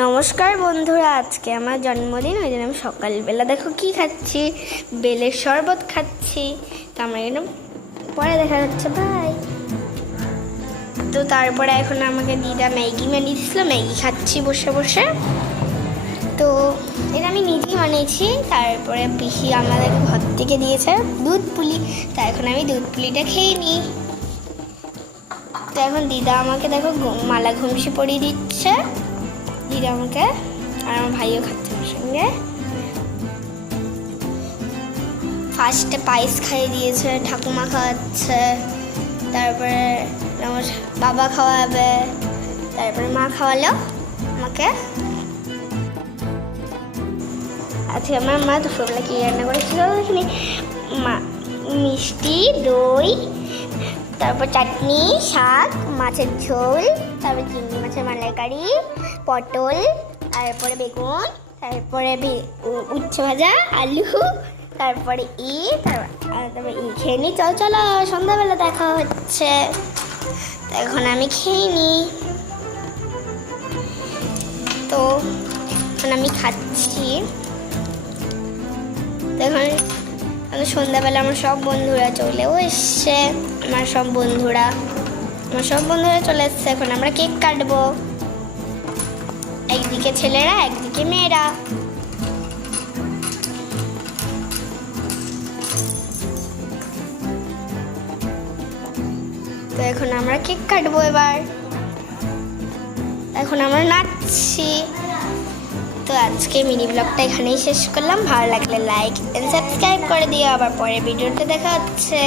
নমস্কার বন্ধুরা, আজকে আমার জন্মদিন। ওই জন্য আমি সকালবেলা দেখো কি খাচ্ছি, বেলের শরবত খাচ্ছি। তো আমার এখানে পরে দেখা যাচ্ছে, বাই। তো তারপরে এখন আমাকে দিদা ম্যাগি বানিয়ে দিয়েছিল, ম্যাগি খাচ্ছি বসে বসে। তো এটা আমি নিজেই বানিয়েছি। তারপরে পিসি আমাদের ঘর থেকে দিয়েছে দুধ পুলি, তা এখন আমি দুধ পুলিটা খেয়ে নিই। তো এখন দিদা আমাকে দেখো মালা ঘুমসি পরিয়ে দিচ্ছে, দিদা আমাকে, আর আমার ভাইও খাচ্ছে আমার সঙ্গে। ফার্স্টে পায়েস খাইয়ে দিয়েছে, ঠাকুমা খাওয়াচ্ছে, তারপরে আমার বাবা খাওয়াবে, তারপরে মা খাওয়ালো আমাকে। আজকে আমার মা দুপুরবেলা কী রান্না করেছিল এখানে, মিষ্টি, দই, তারপর চাটনি, শাক, মাছের ঝোল, তারপরে চিংড়ি মাছের মালাইকারি, পটল, তারপরে বেগুন, তারপরে উচ্ছে ভাজা, আলু, তারপরে তারপরে খেয়ে নিই। চলো সন্ধ্যাবেলা দেখা হচ্ছে। এখন আমি খেয়ে নিই। তো এখন আমি খাচ্ছি। তো এখন সন্ধ্যাবেলা আমার সব বন্ধুরা চলেও এসছে। আমার সব বন্ধুরা চলে এসছে। এখন আমরা কেক কাটবো, একদিকে ছেলেরা একদিকে মেয়েরা। তো এখন আমরা কেক কাটবো। এবার এখন আমরা নাচছি। তো আজকে মিনি ব্লগটা এখানেই শেষ করলাম। ভালো লাগলে লাইক এন্ড সাবস্ক্রাইব করে দিও। আবার পরে ভিডিওতে দেখা হচ্ছে।